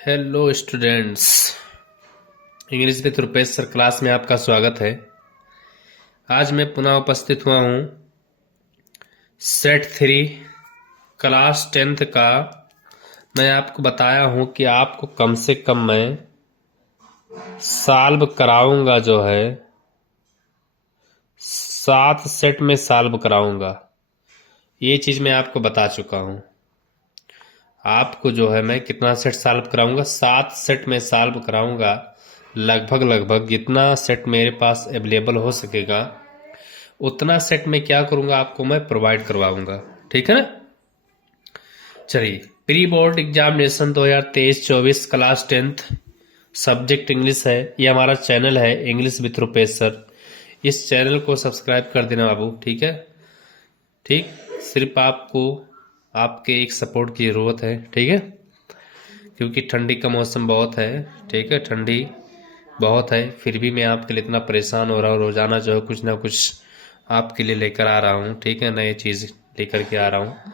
Hello students, English with Rupesh sir class में आपका स्वागत है। आज मैं पुनः उपस्थित हुआ हूँ सेट 3 क्लास 10th का। मैं आपको बताया हूँ कि आपको कम से कम मैं सॉल्व कराऊंगा, जो है 7 सेट में सॉल्व कराऊंगा। ये चीज़ मैं आपको बता चुका हूँ। आपको जो है मैं कितना सेट सॉल्व कराऊंगा, 7 सेट में सॉल्व कराऊंगा। लगभग जितना सेट मेरे पास अवेलेबल हो सकेगा उतना सेट में क्या करूंगा, आपको मैं प्रोवाइड करवाऊंगा। ठीक है ना। चलिए, pre board examination 2023-24 class 10th subject English है। ये हमारा चैनल है इंग्लिश विथ रुपेश सर। इस चैनल को सब्सक्राइब कर देना बाबू, ठीक है। ठीक, सिर्फ आपको आपके एक सपोर्ट की ज़रूरत है, ठीक है, क्योंकि ठंडी का मौसम बहुत है। ठीक है, ठंडी बहुत है, फिर भी मैं आपके लिए इतना परेशान हो रहा हूँ। रोज़ाना जो है कुछ ना कुछ आपके लिए लेकर आ रहा हूँ। ठीक है, नए चीज़ लेकर के आ रहा हूँ।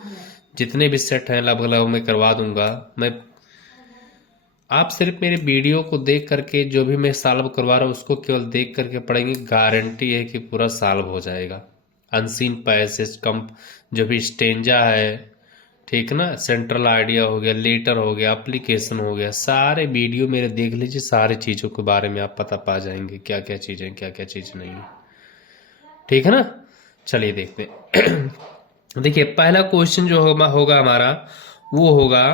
जितने भी सेट हैं लगभग मैं करवा दूंगा। मैं आप सिर्फ मेरे वीडियो को देख करके जो भी मैं सॉल्व करवा रहा हूँ उसको केवल देख करके पढ़ेंगे, गारंटी है कि पूरा सॉल्व हो जाएगा। अनसीन पैसेज, कम जो भी स्टेंजा है, ठीक ना, सेंट्रल आइडिया हो गया, लेटर हो गया, एप्लीकेशन हो गया, सारे वीडियो मेरे देख लीजिए। सारी चीज़ों के बारे में आप पता पा जाएंगे, क्या क्या चीज़ें क्या क्या चीज़ नहीं है। ठीक है ना। चलिए देखते हैं। देखिए, पहला क्वेश्चन जो होगा हमारा वो होगा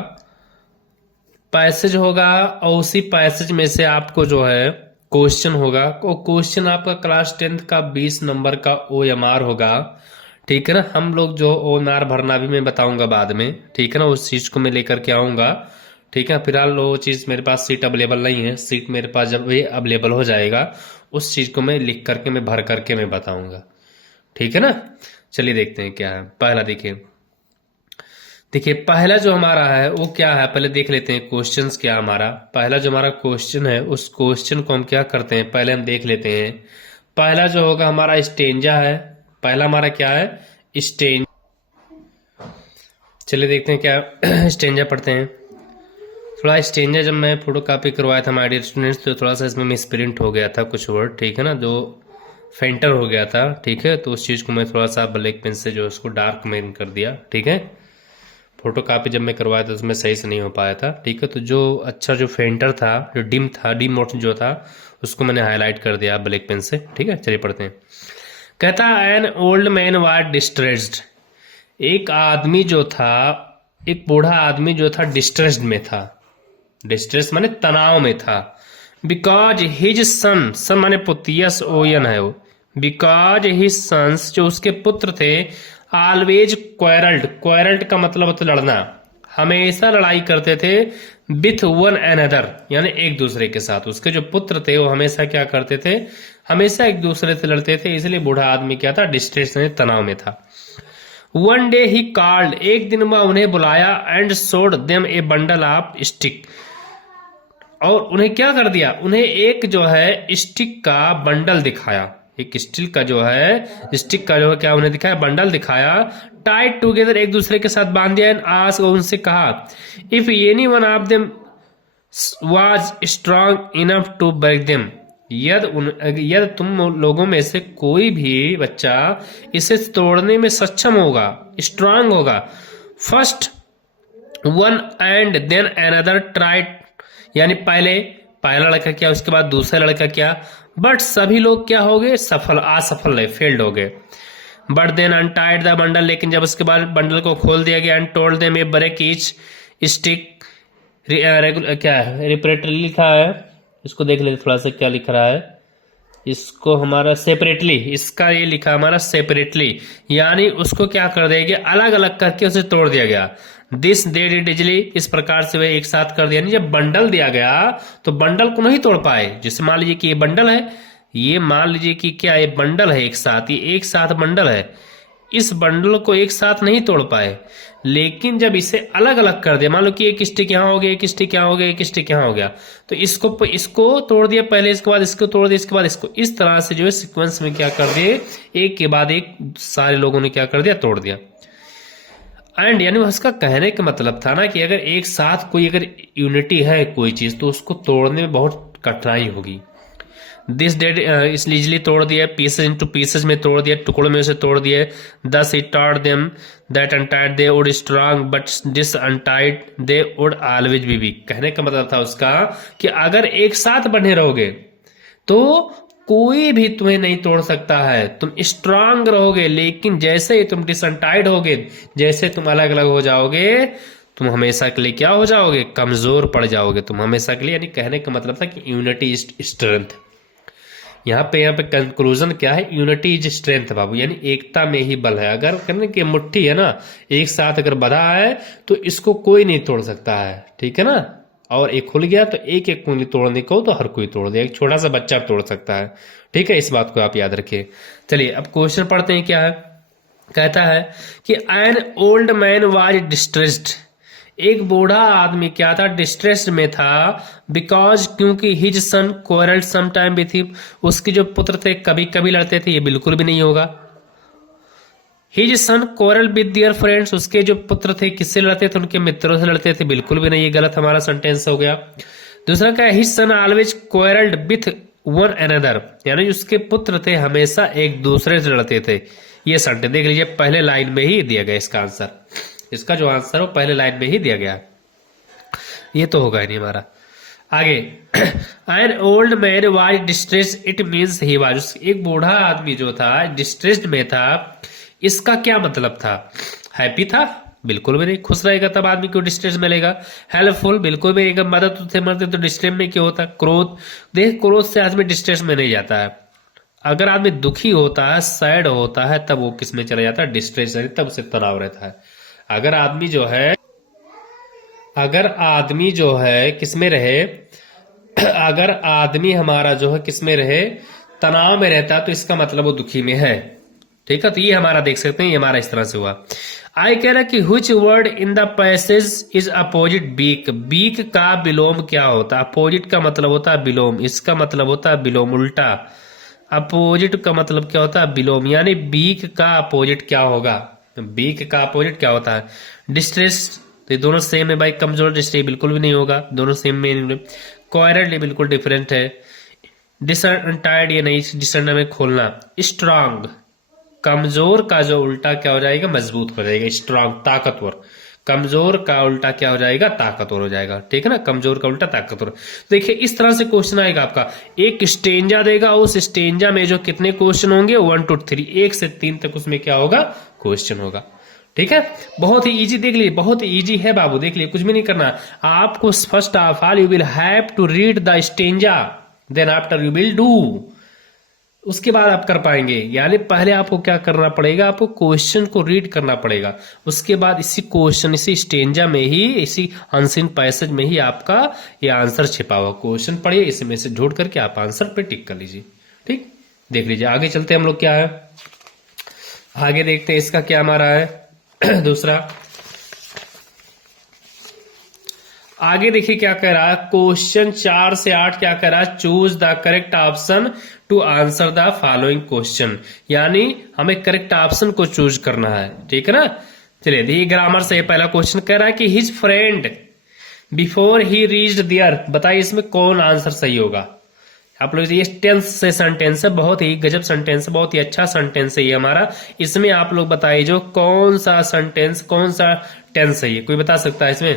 पैसेज होगा, और उसी पैसेज में से आपको जो है क्वेश्चन होगा। वो क्वेश्चन आपका क्लास 10th का 20 नंबर का OMR होगा। ठीक है ना। हम लोग जो OMR भरना भी मैं बताऊंगा बाद में, ठीक है ना, उस चीज को मैं लेकर के आऊंगा। ठीक है, फिलहाल वो चीज मेरे पास सीट अवेलेबल नहीं है। सीट मेरे पास जब ये अवेलेबल हो जाएगा उस चीज को मैं लिख करके मैं भर करके मैं बताऊंगा। ठीक है ना। चलिए देखते हैं क्या है। पहला देखिए पहला जो हमारा है वो क्या है, पहले देख लेते हैं क्वेश्चंस क्या हमारा। पहला जो हमारा क्वेश्चन है उस क्वेश्चन को हम क्या करते हैं, पहले हम देख लेते हैं। पहला जो होगा हमारा स्टेंजा है। पहला हमारा क्या है, स्टेंज। चलिए देखते हैं क्या स्टेंजा पढ़ते हैं। थोड़ा स्टेंजा जब मैं फोटो कॉपी करवाया था माय डियर स्टूडेंट्स, तो थोड़ा सा इसमें मिस प्रिंट हो गया था कुछ वर्ड, ठीक है ना, जो फेंटर हो गया था। ठीक है, तो उस चीज़ को मैं थोड़ा सा ब्लैक पेन से जो उसको डार्क में कर दिया। ठीक है, फोटो कापी जब मैं करवाया था उसमें सही से नहीं हो पाया था। ठीक है, तो जो अच्छा जो फेंटर था, जो डिम था, डिम मोड जो था, उसको मैंने हाईलाइट कर दिया ब्लैक पेन से। ठीक है, चलिए पढ़ते हैं। कहता an old man was distressed. एक आदमी जो था, एक बूढ़ा आदमी जो था डिस्ट्रेस्ड में था। डिस्ट्रेस माने तनाव में था। बिकॉज हिज सन माने पुत्र, यस ओयन है वो। बिकॉज हिज सन्स जो उसके पुत्र थे, ऑलवेज क्वारल्ड का मतलब होता लड़ना, हमेशा लड़ाई करते थे। विथ वन एनदर यानी एक दूसरे के साथ। उसके जो पुत्र थे वो हमेशा क्या करते थे, हमेशा एक दूसरे से लड़ते थे। इसलिए बूढ़ा आदमी क्या था, डिस्ट्रेस में, तनाव में था। वन डे ही कॉल्ड, एक दिन वह उन्हें बुलाया, and showed them A bundle of stick, और उन्हें क्या कर दिया, उन्हें एक जो है स्टिक का बंडल दिखाया। एक स्टील का जो है स्टिक का जो है क्या उन्हें दिखाया, बंडल दिखाया। टाइड टुगेदर, एक दूसरे के साथ बांध दिया। एंड आस्क्ड, उनसे कहा, if any one of them was strong enough to break them, यदि तुम लोगों में से कोई भी बच्चा इसे तोड़ने में सक्षम होगा, स्ट्रांग होगा। First one and then another tried, यानी पहले पहला लड़का क्या, उसके बाद दूसरा लड़का क्या, बट सभी लोग क्या हो गए, सफल, असफल है, फेल्ड हो गए। But then untied the bundle, लेकिन जब उसके बाद बंडल को खोल दिया गया। And told them a break each stick, क्या है, रिपरेटली लिखा है, इसको देख लेते थोड़ा सा क्या लिख रहा है। इसको हमारा सेपरेटली, इसका ये लिखा हमारा सेपरेटली, यानी उसको क्या कर दिया गया, अलग अलग करके उसे तोड़ दिया गया। दिस दे डिड इजली, इस प्रकार से वह एक साथ कर दिया। नहीं, जब बंडल दिया गया तो बंडल को नहीं तोड़ पाए। जैसे मान लीजिए कि ये बंडल है, ये मान लीजिए कि क्या ये बंडल है एक साथ, ये एक साथ बंडल है, इस बंडल को एक साथ नहीं तोड़ पाए। लेकिन जब इसे अलग अलग कर दिया, मान लो कि एक स्टिक यहाँ हो गया, एक स्टिक यहाँ हो गया, एक स्टिक यहाँ हो गया, तो इसको तोड़ दिया पहले, इसके बाद इसको तोड़ दिया, इसके बाद इसको, इस तरह से जो है सीक्वेंस में क्या कर दिए, एक के बाद एक सारे लोगों ने क्या कर दिया, तोड़ दिया। एंड यानी उसका कहने का मतलब था ना कि अगर एक साथ कोई अगर यूनिटी है कोई चीज तो उसको तोड़ने में बहुत कठिनाई होगी। दिस डेड इसलिए इजिली तोड़ दिया, पीसेज इनटू पीसेज में तोड़ दिया, टुकड़ों में उसे तोड़ दिया। Thus he taught them that untied they would strong but disunited they would always be weak. कहने का मतलब था उसका कि अगर एक साथ बने रहोगे तो कोई भी तुम्हें नहीं तोड़ सकता है, तुम स्ट्रांग रहोगे, लेकिन जैसे ही तुम डिसअनटाइड होगे, जैसे तुम अलग अलग हो जाओगे, तुम हमेशा के लिए क्या हो जाओगे, कमजोर पड़ जाओगे तुम हमेशा के लिए। यानी कहने का मतलब था कि यूनिटी इज स्ट्रेंथ। यहाँ पे कंक्लूजन क्या है, यूनिटी इज स्ट्रेंथ बाबू, यानी एकता में ही बल है। अगर करने की मुट्ठी है ना, एक साथ अगर बधा है तो इसको कोई नहीं तोड़ सकता है, ठीक है ना। और एक खुल गया तो एक एक उंगली तोड़ने को तो हर कोई तोड़ दे, एक छोटा सा बच्चा तोड़ सकता है, ठीक है। इस बात को आप याद रखिए। चलिए अब क्वेश्चन पढ़ते हैं। क्या है, कहता है कि an old man was distressed. एक बूढ़ा आदमी क्या था, डिस्ट्रेस्ड में था, बिकॉज क्योंकि his son quarrelled some time with him. उसके जो पुत्र थे कभी कभी लड़ते थे, ये बिल्कुल भी नहीं होगा। His son quarrel with their friends. उसके जो पुत्र थे किससे लड़ते थे, उनके मित्रों से लड़ते थे, बिल्कुल भी नहीं, ये गलत हमारा सेंटेंस हो गया। दूसरा क्या है, his son always quarrelled with one another, यानी उसके पुत्र थे हमेशा एक दूसरे से लड़ते थे। ये सेंटेंस देख लीजिए, पहले लाइन में ही दिया गया इसका आंसर। इसका जो आंसर हो पहले लाइन में ही दिया गया, ये तो होगा नहीं हमारा। आगे, an old man was distressed, it means he was. एक बूढ़ा आदमी जो था डिस्ट्रेस्ड में था, इसका क्या मतलब था, हैप्पी था, बिल्कुल भी नहीं। खुश रहेगा तब आदमी को डिस्ट्रेस मिलेगा। हेल्पफुल, बिल्कुल भी नहीं। मदद थे मरते तो डिस्ट्रेस में क्यों होता। क्रोध, देख क्रोध से आदमी डिस्ट्रेस में नहीं जाता है। अगर आदमी दुखी होता है, सैड होता है, तब वो किस में चला जाता है, डिस्ट्रेस, तब उसे तनाव रहता है। अगर आदमी जो है किस में रहे, अगर आदमी हमारा जो है किस में रहे, तनाव में रहता है, तो इसका मतलब वो दुखी में है, ठीक है। तो ये हमारा देख सकते हैं, ये हमारा इस तरह से हुआ। आई कह रहा कि which word in the passage is opposite weak। Weak का विलोम क्या होता है, अपोजिट का मतलब होता है विलोम, इसका मतलब होता है विलोम, उल्टा। अपोजिट का मतलब क्या होता है, विलोम, यानी वीक का अपोजिट क्या होगा, वीक का अपोजिट क्या होता है, डिस्ट्रेस। तो ये दोनों सेम है भाई, कमजोर डिस्ट्रेस बिल्कुल भी नहीं होगा, दोनों सेम में। क्वारल ये बिल्कुल डिफरेंट है। डिसअनटाइड ये नहीं, डिसअनटाइड में खोलना। स्ट्रांग, कमजोर का जो उल्टा क्या हो जाएगा, मजबूत हो जाएगा, स्ट्रांग, ताकतवर। कमजोर का उल्टा क्या हो जाएगा, ताकतवर हो जाएगा, ठीक है ना। कमजोर का उल्टा ताकतवर। देखिए इस तरह से क्वेश्चन आएगा आपका, एक स्टेंजा देगा, उस स्टेंजा में जो कितने क्वेश्चन होंगे, 1 to 3, 1 से 3 तक उसमें क्या होगा, क्वेश्चन होगा, ठीक है। बहुत ही इजी, देख लीजिए बहुत ही इजी है बाबू, देख लीजिए कुछ भी नहीं करना आपको। First of all you will have to read the stanza, then after you will do, उसके बाद आप कर पाएंगे। यानी पहले आपको क्या करना पड़ेगा, आपको क्वेश्चन को रीड करना पड़ेगा, उसके बाद इसी क्वेश्चन, इसी स्टेंजा में ही, इसी अनसीन पैसेज में ही आपका ये आंसर छिपा हुआ। क्वेश्चन पढ़िए, इसमें से ढूंढ करके आप आंसर पे टिक कर लीजिए, ठीक। देख लीजिए आगे चलते हैं हम लोग, क्या है आगे देखते हैं, इसका क्या हमारा है दूसरा। आगे देखिए क्या कह रहा है, क्वेश्चन 4 से 8 क्या कह रहा है, choose the correct option to answer the following question. यानी हमें करेक्ट ऑप्शन को चूज करना है, ठीक है ना। चलिए देखिए ग्रामर से पहला क्वेश्चन कह रहा है कि his friend before he reached there. बताइए इसमें कौन आंसर सही होगा। आप लोग ये टेंस से सेंटेंस है, बहुत ही गजब सेंटेंस है, बहुत ही अच्छा सेंटेंस है ये हमारा। इसमें आप लोग बताइए जो कौन सा सेंटेंस, कौन सा टेंस है ये, कोई बता सकता है इसमें।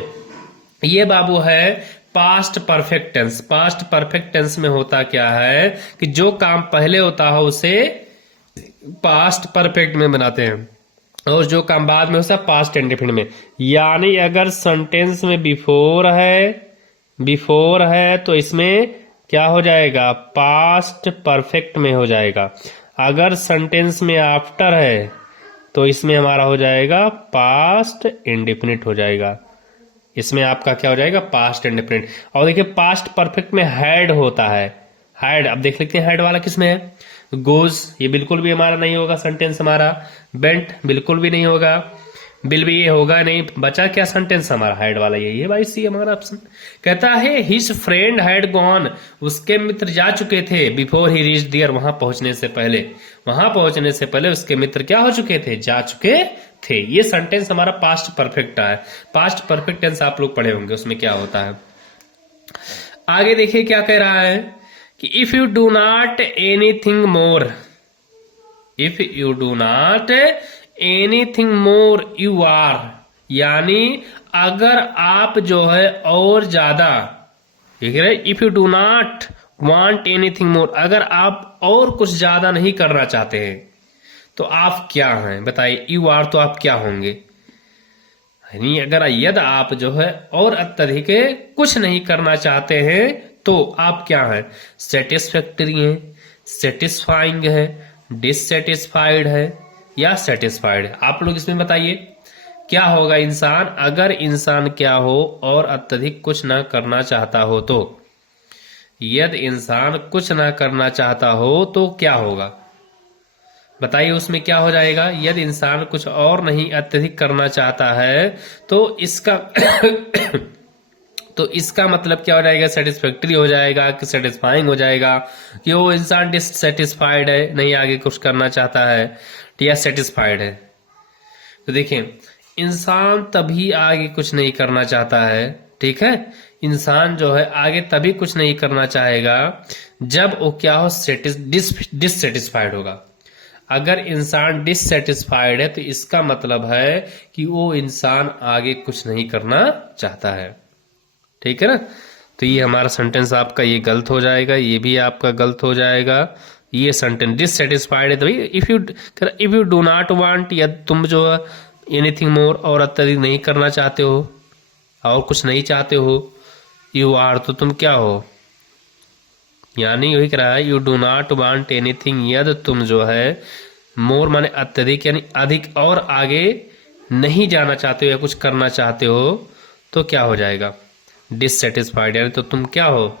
ये बाबू है past perfect tense. Past perfect tense में होता क्या है कि जो काम पहले होता है उसे पास्ट परफेक्ट में बनाते हैं, और जो काम बाद में होता है पास्ट इंडेफिनिट में। यानी अगर सेंटेंस में बिफोर है तो इसमें क्या हो जाएगा, पास्ट परफेक्ट में हो जाएगा। अगर सेंटेंस में आफ्टर है तो इसमें हमारा हो जाएगा पास्ट इंडेफिनिट हो जाएगा, इसमें आपका क्या हो जाएगा, पास्ट इंडेफिनिट। और देखिए पास्ट परफेक्ट में हैड होता है, हैड। अब देख लेते हैं हैड वाला किसमें है, गोज, ये बिल्कुल भी हमारा नहीं होगा सेंटेंस हमारा। बेंट बिल्कुल भी नहीं होगा, बिल भी ये होगा नहीं। बचा क्या सेंटेंस हमारा, हैड वाला, यही है भाई, सी हमारा ऑप्शन। कहता है हिज फ्रेंड हैड गॉन, उसके मित्र जा चुके थे, बिफोर ही रीच देयर, वहां पहुंचने से पहले उसके मित्र क्या हो चुके थे, जा चुके थे। ये सेंटेंस हमारा पास्ट परफेक्ट है। पास्ट परफेक्ट टेंस आप लोग पढ़े होंगे, उसमें क्या होता है। आगे देखिए क्या कह रहा है कि if you do not anything more, if you do not anything more you are, यानी अगर आप जो है और ज्यादा, ठीक है, if you do not want anything more, अगर आप और कुछ ज्यादा नहीं करना चाहते हैं तो आप क्या हैं बताइए। यू आर तो आप क्या होंगे, यानी अगर यदि आप जो है और अत्यधिक कुछ नहीं करना चाहते हैं तो आप क्या हैं, सेटिस्फैक्टरी है, सेटिस्फाइंग है, डिससेटिस्फाइड है या सेटिस्फाइड है। आप लोग इसमें बताइए क्या होगा इंसान, अगर इंसान क्या हो और अत्यधिक कुछ ना करना चाहता हो तो, यदि इंसान कुछ ना करना चाहता हो तो क्या होगा बताइए, उसमें क्या हो जाएगा। यदि इंसान कुछ और नहीं अत्यधिक करना चाहता है तो इसका तो इसका मतलब क्या हो जाएगा, सेटिस्फैक्टरी हो जाएगा कि सेटिस्फाइंग हो जाएगा, कि वो इंसान डिससेटिस्फाइड है, नहीं आगे कुछ करना चाहता है, या सेटिस्फाइड है। तो देखिए इंसान तभी आगे कुछ नहीं करना चाहता है, ठीक है, इंसान जो है आगे तभी कुछ नहीं करना चाहेगा जब वो क्या हो, डिससेटिस्फाइड होगा। अगर इंसान डिससेटिस्फाइड है तो इसका मतलब है कि वो इंसान आगे कुछ नहीं करना चाहता है, ठीक है ना। तो ये हमारा सेंटेंस आपका ये गलत हो जाएगा, ये भी आपका गलत हो जाएगा। ये सेंटेंस डिससेटिस्फाइड है तो भाई if you do not want, या तुम जो है एनीथिंग मोर और अत्यधिक नहीं करना चाहते हो और कुछ नहीं चाहते हो, यू आर तो तुम क्या हो, यानी वही कह रहा है you do not want anything, यदि तुम जो है मोर माने अत्यधिक यानी अधिक और आगे नहीं जाना चाहते हो या कुछ करना चाहते हो तो क्या हो जाएगा, डिससेटिस्फाइड, यानी तो तुम क्या हो,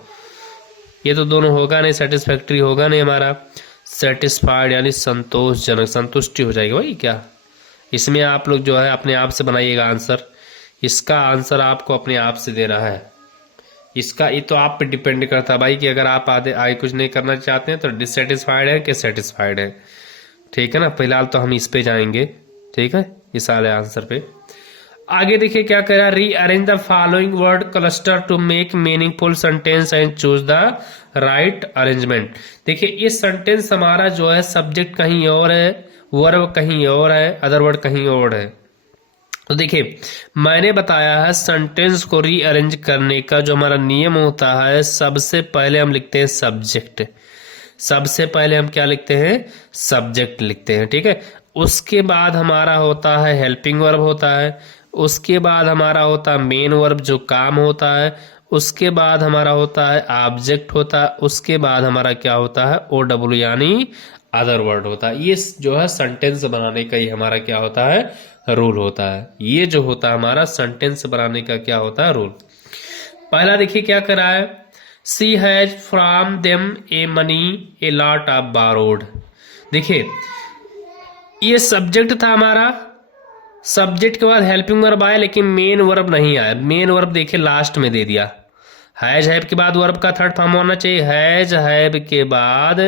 ये तो दोनों होगा नहीं, सेटिस्फैक्टरी होगा नहीं हमारा, सेटिस्फाइड यानी संतोषजनक, संतुष्टि हो जाएगी भाई क्या। इसमें आप लोग जो है अपने आप से बनाइएगा आंसर, इसका आंसर आपको अपने आप से दे रहा है, इसका ये तो आप पे डिपेंड करता है भाई कि अगर आप आगे कुछ नहीं करना चाहते हैं तो डिससेटिस्फाइड है कि सेटिस्फाइड है, ठीक है ना। फिलहाल तो हम इस पे जाएंगे, ठीक है, इस वाले आंसर पे। आगे देखिए क्या कह रहा है, rearrange the following word cluster to make meaningful sentence and choose the right arrangement. देखिए ये सेंटेंस हमारा जो है सब्जेक्ट कहीं और है, वर्ब कहीं और है, अदर वर्ड कहीं और है। तो देखिए मैंने बताया है सेंटेंस को रीअरेंज करने का जो हमारा नियम होता है, सबसे पहले हम लिखते हैं सब्जेक्ट, सबसे पहले हम क्या लिखते हैं, सब्जेक्ट लिखते हैं, ठीक है। उसके बाद हमारा होता है हेल्पिंग वर्ब होता है, उसके बाद हमारा होता है मेन वर्ब जो काम होता है, उसके बाद हमारा होता है ऑब्जेक्ट होता है, उसके बाद हमारा क्या होता है OW यानी अदर वर्ड होता है। ये जो है सेंटेंस बनाने का ही हमारा क्या होता है, रूल होता है। ये जो होता है हमारा सेंटेंस बनाने का क्या होता है, रूल। पहला देखिए क्या कर रहा है, she has from them a money a lot of borrowed. देखिए ये सब्जेक्ट था हमारा, सब्जेक्ट के बाद हेल्पिंग वर्ब आया लेकिन मेन वर्ब नहीं आया, मेन वर्ब देखिए लास्ट में दे दिया। हैज हैव के बाद वर्ब का थर्ड फॉर्म होना चाहिए, हैज हैव के बाद,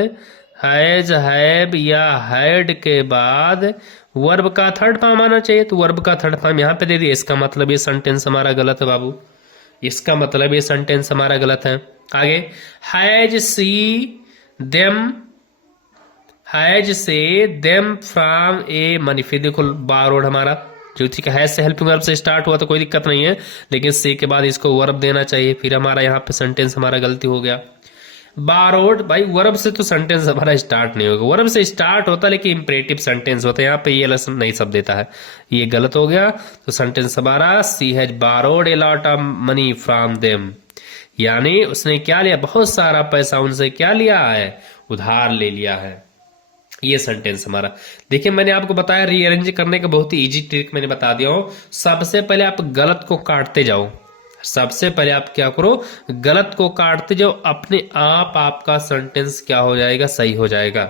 हैज हैव या हैड के बाद वर्ब का थर्ड फॉर्म आना चाहिए, तो वर्ब का थर्ड फॉर्म यहाँ पे दे दिया। इसका मतलब ये सेंटेंस हमारा गलत है बाबू, इसका मतलब ये सेंटेंस हमारा गलत है। आगे हैज सी देम, हैज से देम फ्रॉम ए मनी, फिर देखो बारोड हमारा जो ठीक है से हेल्पिंग वर्ब से स्टार्ट हुआ तो कोई दिक्कत नहीं है, लेकिन सी के बाद इसको वर्ब देना चाहिए, फिर हमारा यहाँ पे सेंटेंस हमारा गलती हो गया। बारोड भाई वर्ब से तो सेंटेंस हमारा स्टार्ट नहीं होगा, वर्ब से स्टार्ट होता है लेकिन इंपरेटिव सेंटेंस होता है, यहाँ पे ये लेसन नहीं सब देता है, ये गलत हो गया। तो सेंटेंस हमारा she has borrowed a lot of money from them, यानी उसने क्या लिया, बहुत सारा पैसा उनसे क्या लिया है, उधार ले लिया है। ये सेंटेंस हमारा। देखिए मैंने आपको बताया रीअरेंज करने का बहुत ही इजी ट्रिक मैंने बता दिया हूं। सबसे पहले आप गलत को काटते जाओ, सबसे पहले आप क्या करो, गलत को काटते जाओ, अपने आप आपका सेंटेंस क्या हो जाएगा, सही हो जाएगा।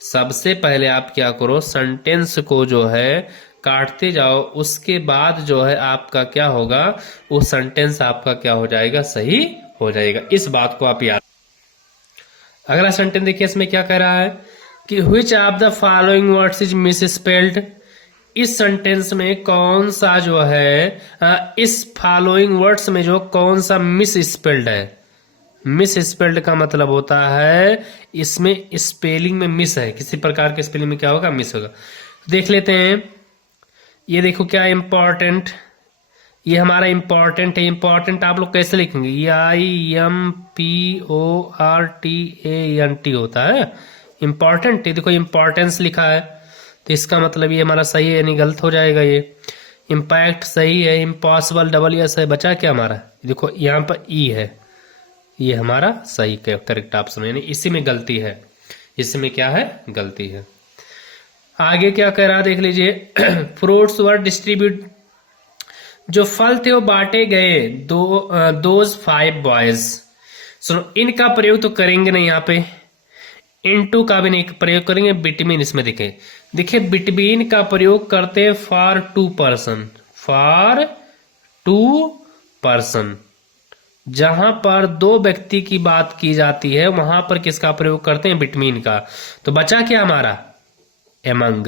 सबसे पहले आप क्या करो, सेंटेंस को जो है काटते जाओ, उसके बाद जो है आपका क्या होगा, वो सेंटेंस आपका क्या हो जाएगा, सही हो जाएगा। इस बात को आप याद। अगला सेंटेंस देखिए इसमें क्या कह रहा है कि which of the following words is misspelled, इस सेंटेंस में कौन सा जो है इस फॉलोइंग वर्ड्स में जो कौन सा मिस स्पेल्ड है। मिस स्पेल्ड का मतलब होता है इसमें स्पेलिंग में मिस है, किसी प्रकार के स्पेलिंग में क्या होगा, मिस होगा। देख लेते हैं। ये देखो क्या इंपॉर्टेंट, ये हमारा इंपॉर्टेंट है। इंपॉर्टेंट आप लोग कैसे लिखेंगे, IMPORTANT होता है इंपॉर्टेंट। ये देखो इंपॉर्टेंस लिखा है, तो इसका मतलब ये हमारा सही है, यानी गलत हो जाएगा। ये इम्पैक्ट सही है, इम्पॉसिबल डबल एस है, बचा क्या हमारा, देखो यहाँ पर ई है, ये हमारा सही करेक्ट ऑप्शन, यानी इसी में गलती है, इसी में क्या है, गलती है। आगे क्या कह रहा देख लीजिए। फ्रूट्स वर डिस्ट्रीब्यूट, जो फल थे वो बांटे गए, दोज 5 बॉयज। सुनो, इनका प्रयोग तो करेंगे नहीं यहाँ पे, इनटू का भी नहीं प्रयोग करेंगे, बिटवीन इसमें देखिए बिटवीन का प्रयोग करते फॉर 2 पर्सन, फॉर 2 पर्सन। जहां पर 2 व्यक्ति की बात की जाती है वहां पर किसका प्रयोग करते हैं, बिटवीन का। तो बचा क्या हमारा, एमंग।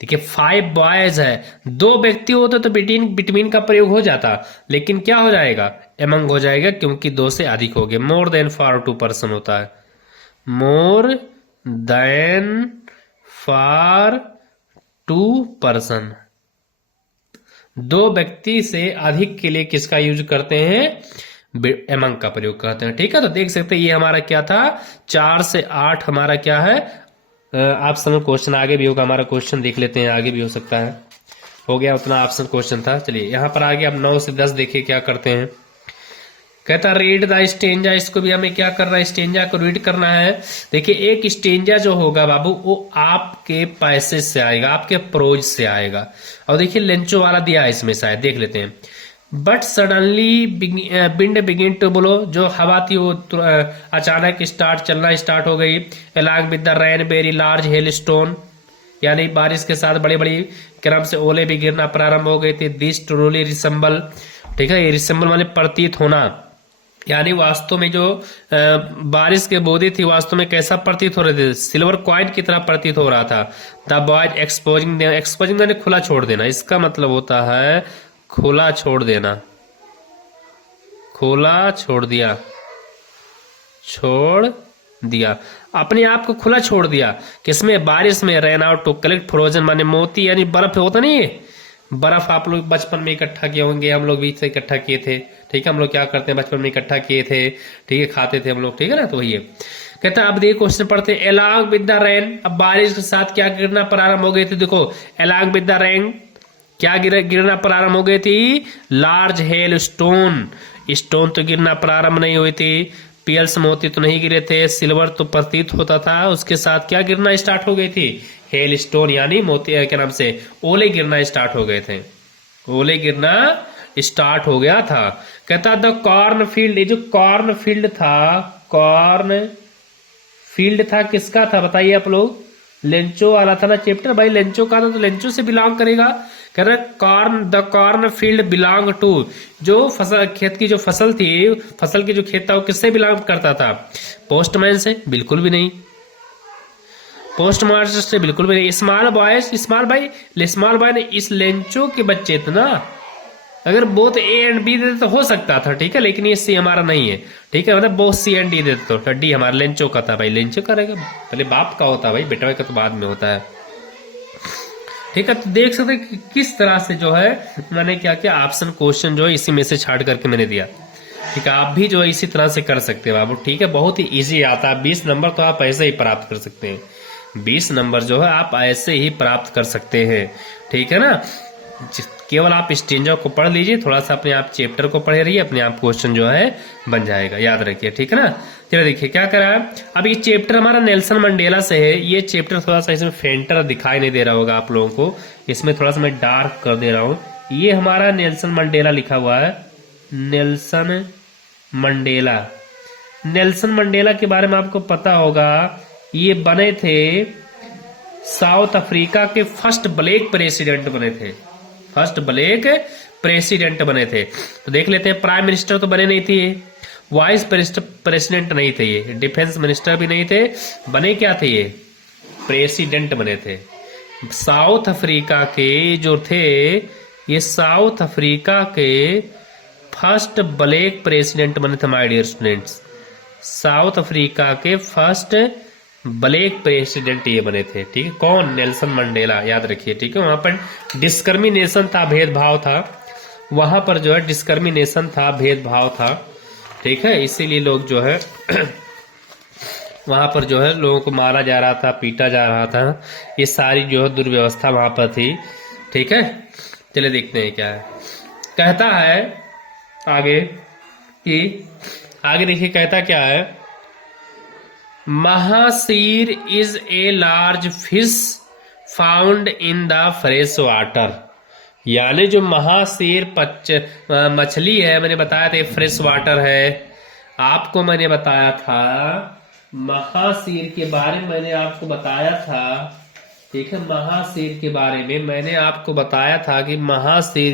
देखिए 5 बॉयज है, 2 व्यक्ति होते तो बिटवीन का प्रयोग हो जाता, लेकिन क्या हो जाएगा, एमंग हो जाएगा, क्योंकि 2 से अधिक हो गए। मोर देन फॉर 2 पर्सन होता है, मोर देन फॉर 2 पर्सन। 2 व्यक्ति से अधिक के लिए किसका यूज करते हैं, एमंग का प्रयोग करते हैं। ठीक है, तो देख सकते हैं ये हमारा क्या था, 4 से 8 हमारा क्या है। आप समय क्वेश्चन आगे भी होगा, हमारा क्वेश्चन देख लेते हैं, आगे भी हो सकता है। हो गया उतना ऑप्शन क्वेश्चन था। चलिए यहाँ पर आगे अब 9 से 10 देखिए क्या करते हैं। कहता रीड द स्टेंजा, इसको भी हमें क्या करना है, स्टेंजा को रीड करना है। देखिए एक स्टेंजा जो होगा बाबू वो आपके पैसेज से आएगा, आपके प्रोज से आएगा। और देखिए लेंचो वाला दिया है इसमें, शायद देख लेते हैं। But suddenly wind begin to blow, जो हवा थी वो अचानक चलना स्टार्ट हो गई। Along with the rain very large hail stone, यानी बारिश के साथ बड़ी बड़ी क्रम से ओले भी गिरना प्रारंभ हो गए थे। दिस ट्रूली रिसेंबल, ठीक है, ये रिसेंबल माने प्रतीत होना, यानी वास्तव में जो बारिश के बूंदे थी वास्तव में कैसा प्रतीत हो रहे थे, सिल्वर कॉइन की तरह प्रतीत हो रहा था। द बॉयज एक्सपोजिंग, एक्सपोजिंग यानी खुला छोड़ देना, इसका मतलब होता है खुला छोड़ देना, खुला छोड़ दिया, छोड़ दिया, अपने आप को खुला छोड़ दिया। किसमें, बारिश में। Ran out to collect frozen माने मोती, यानी बर्फ होता नहीं है, बर्फ आप लोग बचपन में इकट्ठा किए होंगे, हम लोग भी इकट्ठा किए थे। ठीक है, हम लोग क्या करते हैं बचपन में इकट्ठा किए थे, ठीक है, खाते थे हम लोग, ठीक है ना। तो वही है, कहता है अब देखिए क्वेश्चन पढ़ते हैं। अलॉन्ग विद द रेन, अब बारिश के साथ क्या गिरना प्रारंभ हो गई थी, देखो अलॉन्ग विद द रेन क्या गिरना प्रारंभ हो गई थी, लार्ज हेल स्टोन, स्टोन तो गिरना प्रारंभ नहीं हुई थी, पियल्स मोती तो नहीं गिरे थे, सिल्वर तो प्रतीत होता था, उसके साथ क्या गिरना स्टार्ट हो गई थी, हेल स्टोन, यानी मोती के नाम से ओले गिरना स्टार्ट हो गए थे, ओले गिरना स्टार्ट हो गया था। कहता द कॉर्न फील्ड, ये जो कॉर्न फील्ड था, कॉर्न फील्ड था किसका था बताइए आप लोग, लेंचो वाला था ना चैप्टर भाई, लेंचो का था तो लेंचो से बिलोंग करेगा। कह रहा corn, the corn field belong to, जो फसल खेत की जो फसल थी, फसल की जो खेत था वो किससे बिलोंग करता था, पोस्टमैन से, बिल्कुल भी नहीं, पोस्ट मास्टर से बिल्कुल भी नहीं। स्मॉल बॉयज, स्मॉल भाई, स्मॉल बॉय ने इस लेंचो के बच्चे थे ना, अगर बोथ ए एंड बी देते तो हो सकता था, ठीक है, लेकिन ये सी हमारा नहीं है, ठीक है, मतलब बोथ सी एंड डी देते तो डी हमारा लेंचो का था भाई, लेंचो करेगा पहले बाप का होता भाई, बेटा का तो बाद में होता है, ठीक है। तो देख सकते कि किस तरह से जो है मैंने क्या किया, ऑप्शन क्वेश्चन जो है इसी में से छाट करके मैंने दिया, ठीक है। आप भी जो है इसी तरह से कर सकते हैं बाबू, ठीक है, बहुत ही इजी आता है। 20 नंबर तो आप ऐसे ही प्राप्त कर सकते हैं, 20 नंबर जो है आप ऐसे ही प्राप्त कर सकते हैं, ठीक है ना। केवल आप स्टेंजा को पढ़ लीजिए, थोड़ा सा अपने आप चैप्टर को पढ़े रहिए, अपने आप क्वेश्चन जो है बन जाएगा, याद रखिए, ठीक है ना। चलिए देखिए क्या करा है, अब ये चैप्टर हमारा नेल्सन मंडेला से है। ये चैप्टर थोड़ा सा इसमें फेंटर दिखाई नहीं दे रहा होगा आप लोगों को, इसमें थोड़ा सा मैं डार्क कर दे रहा हूँ। ये हमारा नेल्सन मंडेला लिखा हुआ है, नेल्सन मंडेला। नेल्सन मंडेला के बारे में आपको पता होगा, ये बने थे साउथ अफ्रीका के फर्स्ट ब्लैक प्रेसिडेंट बने थे, फर्स्ट ब्लैक प्रेसिडेंट बने थे। तो देख लेते हैं, प्राइम मिनिस्टर तो बने नहीं थे, वाइस प्रेसिडेंट नहीं थे, ये डिफेंस मिनिस्टर भी नहीं थे, बने क्या थे, ये प्रेसिडेंट बने थे, साउथ अफ्रीका के जो थे, ये साउथ अफ्रीका के फर्स्ट ब्लैक प्रेसिडेंट बने थे my dear students. South Africa के फर्स्ट ब्लैक प्रेसिडेंट ये बने थे, ठीक है। कौन? नेल्सन मंडेला, याद रखिए, ठीक है। वहां पर डिस्क्रिमिनेशन था, भेदभाव था, वहां पर जो है डिस्क्रिमिनेशन था, भेदभाव था, ठीक है। इसीलिए लोग जो है वहां पर जो है लोगों को मारा जा रहा था, पीटा जा रहा था, ये सारी जो है दुर्व्यवस्था वहां पर थी, ठीक है। चलिए देखते हैं क्या है। कहता है आगे कि, आगे देखिए कहता क्या है, mahseer is a large fish found in the fresh water. यानी जो महासीर मछली है, मैंने बताया था फ्रेश वाटर है। आपको मैंने बताया था महासीर के बारे में, मैंने आपको बताया था, ठीक है। महासीर के बारे में मैंने आपको बताया था कि महासीर